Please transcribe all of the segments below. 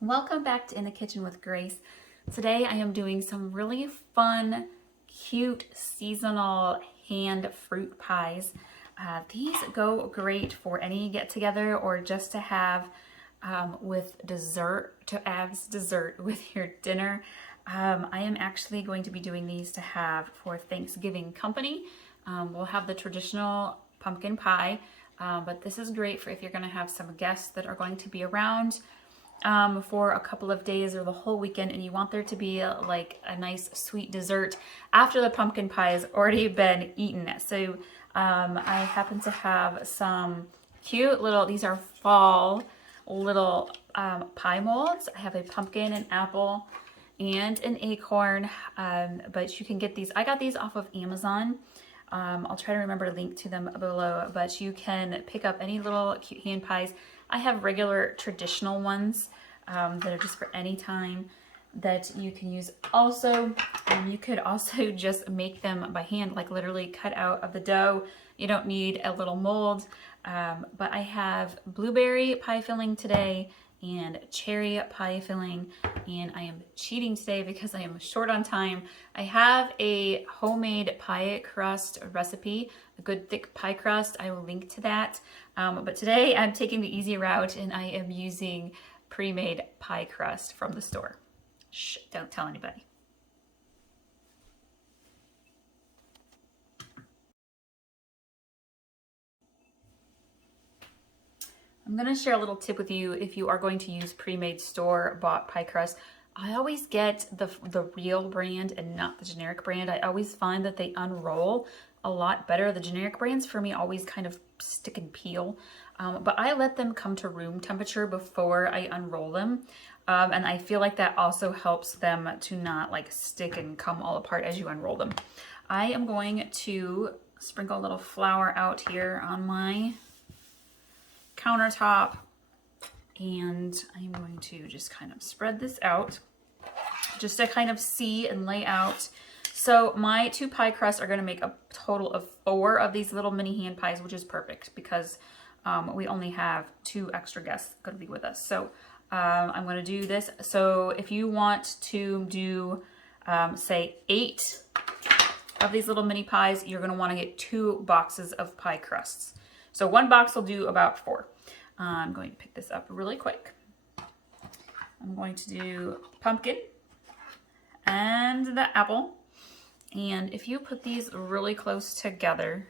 Welcome back to In the Kitchen with Grace. Today I am doing some really fun, cute, seasonal hand fruit pies. These go great for any get-together or just to have with dessert, as dessert with your dinner. I am actually going to be doing these to have for Thanksgiving company. We'll have the traditional pumpkin pie, but this is great for if you're going to have some guests that are going to be around for a couple of days or the whole weekend, and you want there to be like a nice sweet dessert after the pumpkin pie has already been eaten. So I happen to have some cute little, these are fall little pie molds. I have a pumpkin, an apple, and an acorn, but you can get these, I got these off of Amazon. I'll try to remember to link to them below, but you can pick up any little cute hand pies. I have regular traditional ones that are just for any time that you can use. Also, you could also just make them by hand, like literally cut out of the dough. You don't need a little mold, but I have blueberry pie filling today and cherry pie filling, and I am cheating today because I am short on time. I have a homemade pie crust recipe, a good thick pie crust. I will link to that. But today I'm taking the easy route and I am using pre-made pie crust from the store. Shh, don't tell anybody. I'm gonna share a little tip with you if you are going to use pre-made store-bought pie crust. I always get the real brand and not the generic brand. I always find that they unroll a lot better. The generic brands for me always kind of stick and peel, but I let them come to room temperature before I unroll them. And I feel like that also helps them to not like stick and come all apart as you unroll them. I am going to sprinkle a little flour out here on my countertop, and I'm going to just kind of spread this out just to kind of see and lay out. So my 2 pie crusts are going to make a total of 4 of these little mini hand pies, which is perfect because we only have 2 extra guests going to be with us. So I'm going to do this. So if you want to do say 8 of these little mini pies, you're going to want to get 2 boxes of pie crusts. So 1 box will do about 4. I'm going to pick this up really quick. I'm going to do pumpkin and the apple. And if you put these really close together,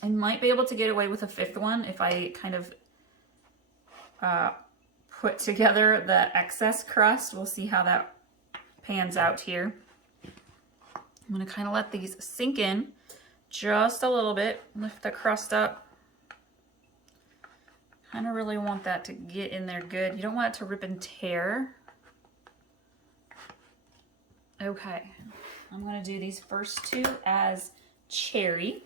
I might be able to get away with a 5th one if I kind of put together the excess crust. We'll see how that pans out here. I'm going to kind of let these sink in just a little bit, lift the crust up. Kind of really want that to get in there good. You don't want it to rip and tear. Okay, I'm going to do these first 2 as cherry.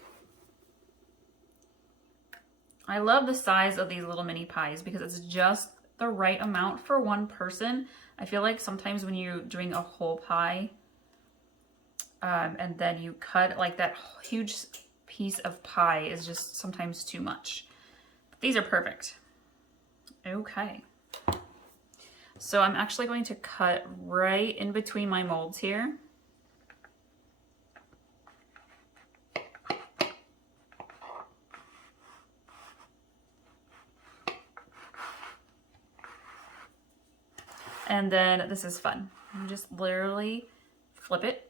I love the size of these little mini pies because it's just the right amount for 1 person. I feel like sometimes when you're doing a whole pie, and then you cut like that huge piece of pie is just sometimes too much. But these are perfect. Okay. So I'm actually going to cut right in between my molds here. And then this is fun. You just literally flip it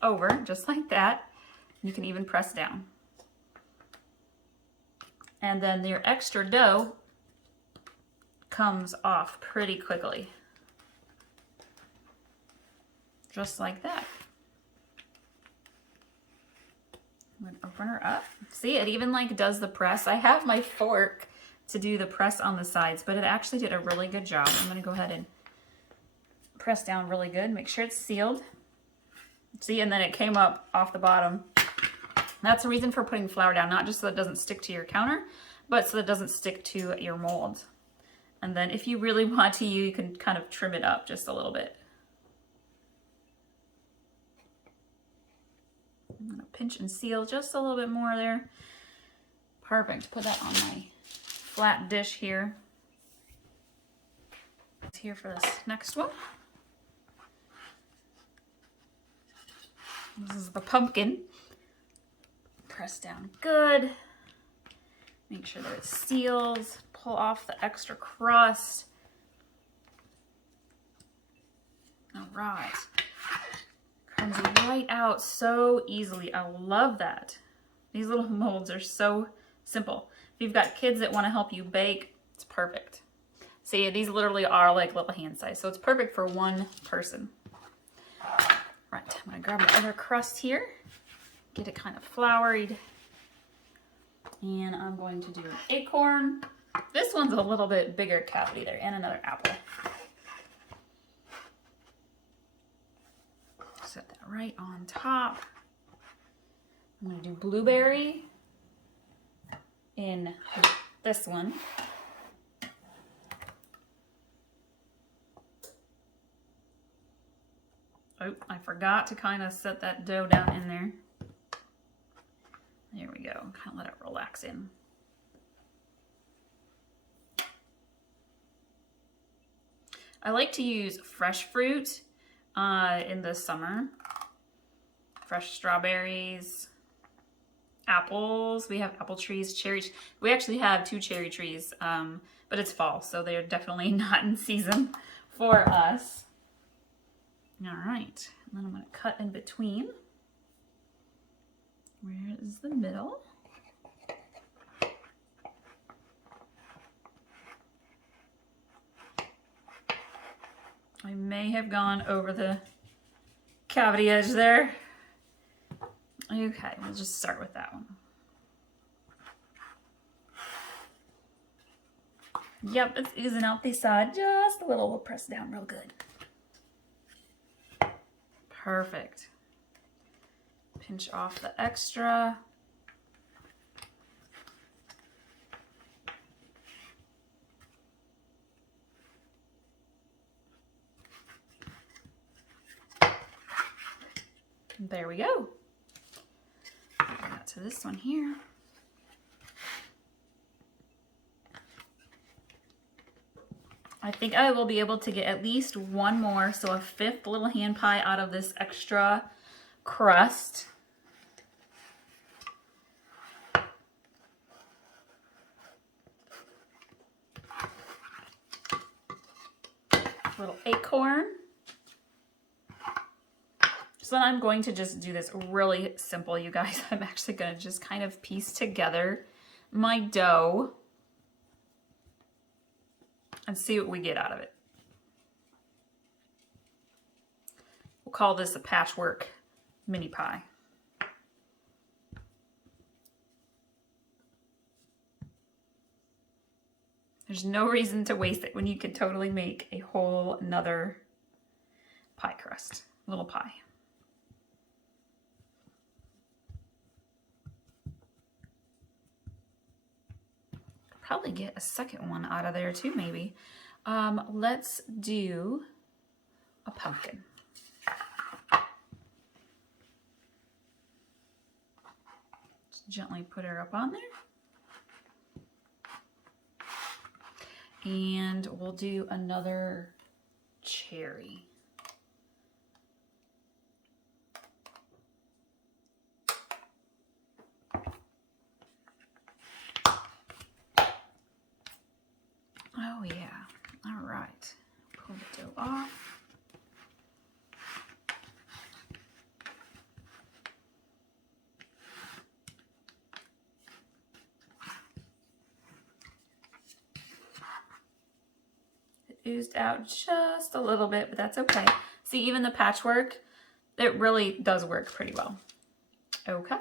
over just like that. You can even press down. And then your extra dough comes off pretty quickly. Just like that. I'm gonna open her up. See, it even like does the press. I have my fork to do the press on the sides, but it actually did a really good job. I'm gonna go ahead and press down really good, make sure it's sealed. See, and then it came up off the bottom. That's the reason for putting flour down, not just so that it doesn't stick to your counter, but so that it doesn't stick to your mold. And then if you really want to, you can kind of trim it up just a little bit. I'm gonna pinch and seal just a little bit more there. Perfect, put that on my flat dish here. Here for this next one. This is the pumpkin. Press down good. Make sure that it seals. Pull off the extra crust. All right. Comes right out so easily. I love that. These little molds are so simple. If you've got kids that want to help you bake, it's perfect. See, these literally are like little hand size, so it's perfect for one person. Right, I'm gonna grab my other crust here, get it kind of floured, and I'm going to do an acorn. This one's a little bit bigger cavity there, and another apple. Set that right on top. I'm gonna do blueberry in this one. Oh, I forgot to kind of set that dough down in there. There we go. Kind of let it relax in. I like to use fresh fruit in the summer. Fresh strawberries, apples. We have apple trees, cherries. We actually have 2 cherry trees, but it's fall, so they're definitely not in season for us. All right, and then I'm going to cut in between. Where is the middle? I may have gone over the cavity edge there. Okay, we'll just start with that one. Yep, it's oozing out the side just a little. We'll press down real good. Perfect. Pinch off the extra. There we go. Bring that to this one here. I think I will be able to get at least one more, so a 5th little hand pie out of this extra crust. Little acorn. So then I'm going to just do this really simple, you guys. I'm actually going to just kind of piece together my dough and see what we get out of it. We'll call this a patchwork mini pie. There's no reason to waste it when you can totally make a whole another pie crust, little pie. Probably get a second one out of there too, maybe. Let's do a pumpkin. Just gently put her up on there. And we'll do another cherry. Oh yeah, all right. Pull the dough off. It oozed out just a little bit, but that's okay. See, even the patchwork, it really does work pretty well. Okay.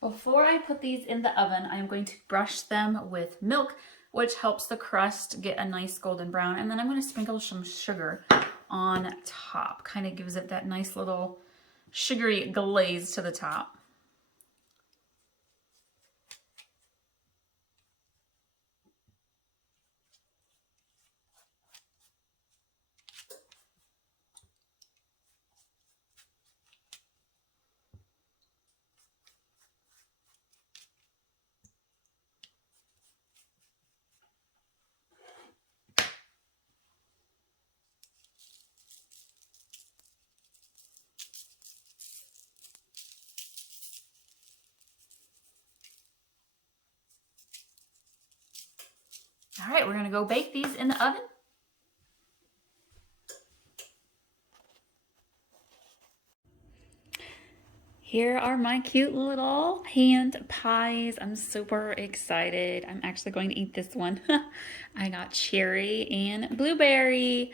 Before I put these in the oven, I'm going to brush them with milk, which helps the crust get a nice golden brown. And then I'm going to sprinkle some sugar on top. Kind of gives it that nice little sugary glaze to the top. All right, we're gonna go bake these in the oven. Here are my cute little hand pies. I'm super excited. I'm actually going to eat this one. I got cherry and blueberry.